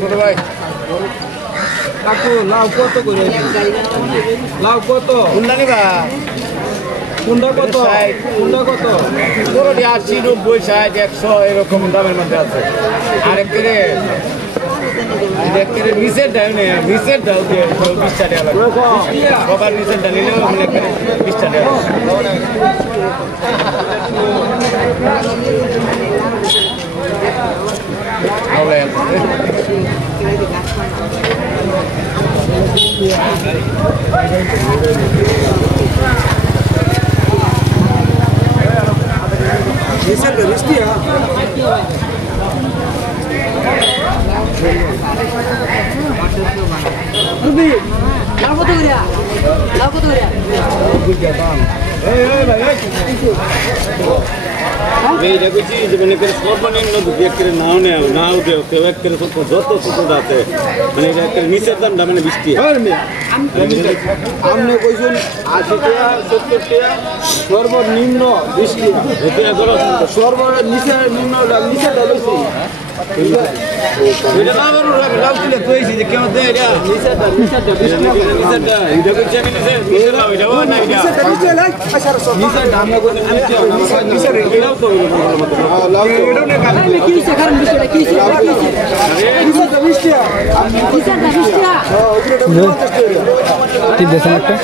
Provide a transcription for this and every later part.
ছোট ভাই কাকু লাউ কত করে লাউ কত কোনটা নিবা কোনটা কত কোনটা কত পুরোটি 80 90 60 100 এরকম দামের মধ্যে আছে আর একেরে একেরে নিচের দাম নেই নিচের দাম দিয়ে 20 টাকা লাগে বাবার নিচের দাম নিলেও মানে 20 টাকা হবে Bisa garis dia. Rubi, lalu tu dia. Lalu tu dia. এই দেখো যে মানে করে সর্বনিম্ন যদি একরে নাও নেও নাও দেও কেউ একরে যত ছোট আছে মানে এটা একটা নিচের দামটা মানে 20 টাকা আমনে কইছেন 80 টাকা 70 টাকা সর্বনিম্ন 20 টাকা এটা ধরো সর্বনিম্ন নিচেটা লইছি এটা না বড় লাভ দিলে কইছি যে কেমন দেয় এটা নিচেটা এটা কইছি আমি নিচে লাভ এটা না এটা নিচে লাই আচ্ছা নিচে দাম না করে নিচে এটাও তো লাভ এটা না কাজ কি হইছে কারণ বিষয়টা কি হইছে নিচেটা 20 টাকা নিচেটা 20 টাকা ঠিক দেখেন একটা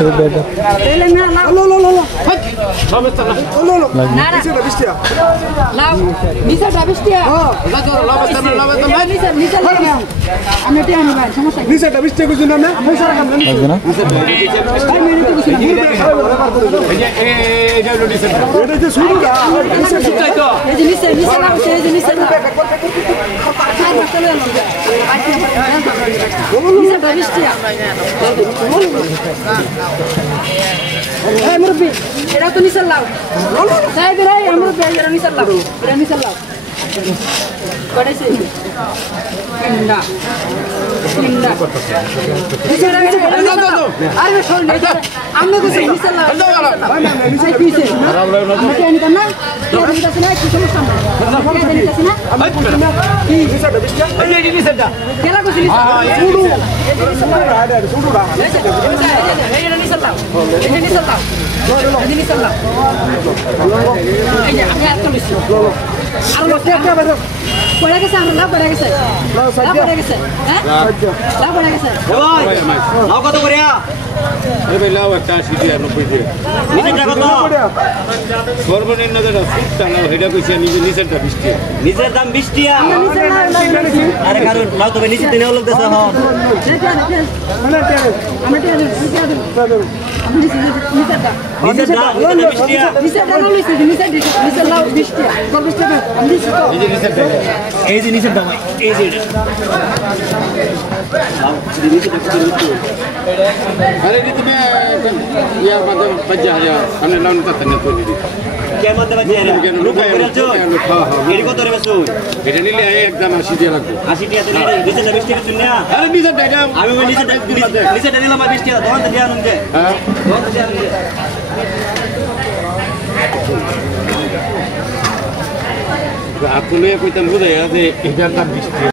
তো বেটা এলে না লো সমস্যা না লো নিচেটা 20 টাকা লাভ নিচেটা 20 টাকা নিচে লাগে আমি এটা আনি ভাই সমস্যা নিচেটা 20 টাকা কইছেন না আমি সারা কাম জানি না নিচেটা ভাই মেরে তো কইছেন এই যে নিচেটা এটা যে শুরু না নিচেটা তো এই যে নিচে লাভ এই যে নিচে লাভ চার মাস চলে গেল নিচেটা 20 টাকা এই মুরব্বি এটা তো নিচে লাভ সাহেব রে আমরা বেজরা নিচে লাভ এটা নিচে লাভ কড়াইছে ইন্ডা আরে শোন আমি কইছি নিচে লাভ নিচে কিছে আমাকে আনি না এটা নিচে না কি সমস্যা এটা নিচে না কি নিচেটা 20 টাকা এই নিচেটা কেলা কইছি শুরু শুরু না এই নিচে লাভ এই নিচে লাভ এই নিচে লাভ এই যে আমি আর তো নিচে আর লোকে একটা বের পড়ে গেছে আমরা লাভ পড়ে গেছে লাভ পড়ে গেছে হ্যাঁ লাভ পড়ে গেছে ভাই লাভ কত করিয়া আরে ভাই লাভ একটা 80 টাকা 90 টাকা নিচেটা কত সর্বনিম্ন যেটা ফুটটা না এটা কইছে নিচেরটা 20 টাকা নিচের দাম 20 টাকা আরে কারণ লাভ তো নিচে তেনে লোক দেছে হ্যাঁ আমরা টিয়া আমি নিচের দাম 20 টাকা নিচের দাম লইছে নিচের লাভ 20 টাকা 20 টাকা এই যে নিচের দাম এই যে अरे रीत में या मतलब 50,000 हमने लाउन का तने तो दी क्या मतलब 50,000 रुका है हां मेरी को तो रे बसो এটা নিলে একদম 80 টাকা লাগবে 80 টাকা তো নিচে 20 টাকা তুই না আরে নিচে টাকা আমি ওই নিচে নিলাম 20 টাকা দোকান থেকে আনুন দে হ্যাঁ দোকান থেকে আনুন দে আপনি কইতাম বুঝাইয়া যে এটার দাম 20 টাকা